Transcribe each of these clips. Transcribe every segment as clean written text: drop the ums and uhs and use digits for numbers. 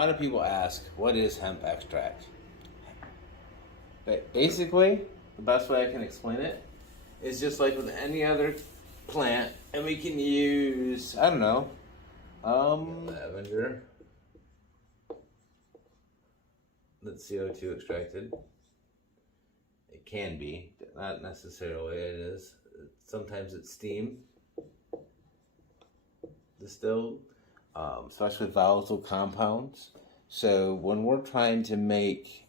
lot of people ask, what is hemp extract? But basically, the best way I can explain it is just like with any other plant, and we can use, I don't know, lavender. That's CO2 extracted. It can be, not necessarily it is. Sometimes it's steam distilled, especially volatile compounds. So when we're trying to make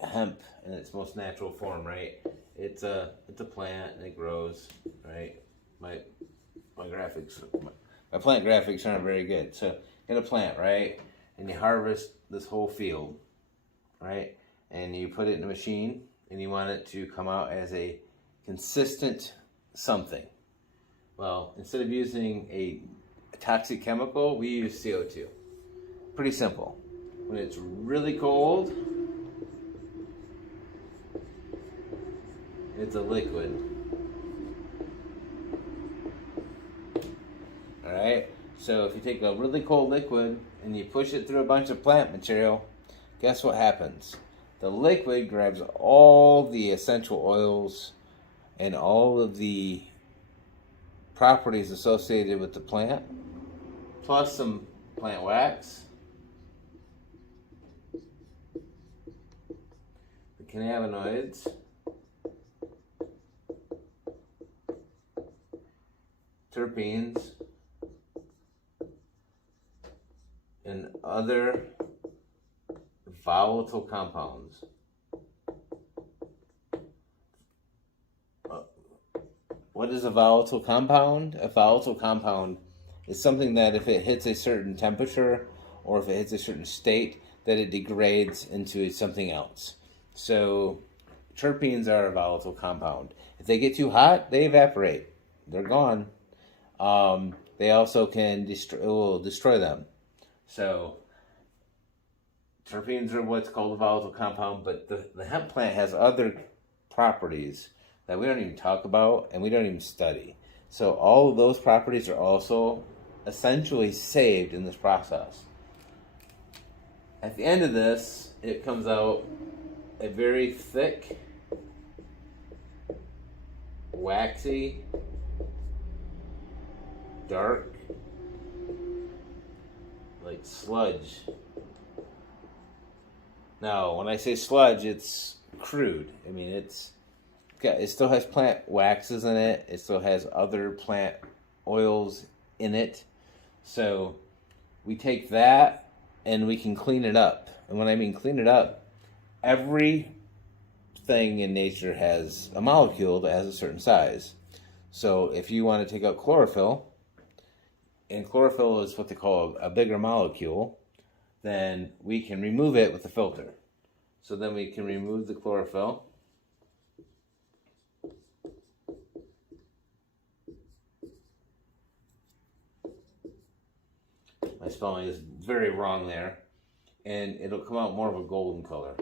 hemp in its most natural form, right? It's a plant and it grows, right? My plant graphics aren't very good. So get a plant, right? And you harvest this whole field, right? And you put it in a machine and you want it to come out as a consistent something. Well, instead of using a toxic chemical, we use CO2. Pretty simple. When it's really cold, it's a liquid. Alright? So if you take a really cold liquid and you push it through a bunch of plant material, guess what happens? The liquid grabs all the essential oils and all of the properties associated with the plant, plus some plant wax, the cannabinoids, terpenes, and other volatile compounds. What is a volatile compound? A volatile compound is something that if it hits a certain temperature or if it hits a certain state, that it degrades into something else. So terpenes are a volatile compound. If they get too hot, they evaporate. They're gone. They also can destroy them. So terpenes are what's called a volatile compound, but the hemp plant has other properties that we don't even talk about and we don't even study. So all of those properties are also essentially saved in this process. At the end of this, it comes out a very thick, waxy, dark, like sludge. Now, when I say sludge, it's crude. I mean, it still has plant waxes in it. It still has other plant oils in it. So we take that and we can clean it up. And when I mean clean it up, everything in nature has a molecule that has a certain size. So if you want to take out chlorophyll, and chlorophyll is what they call a bigger molecule, then we can remove it with a filter. So then we can remove the chlorophyll. My spelling is very wrong there. And it'll come out more of a golden color.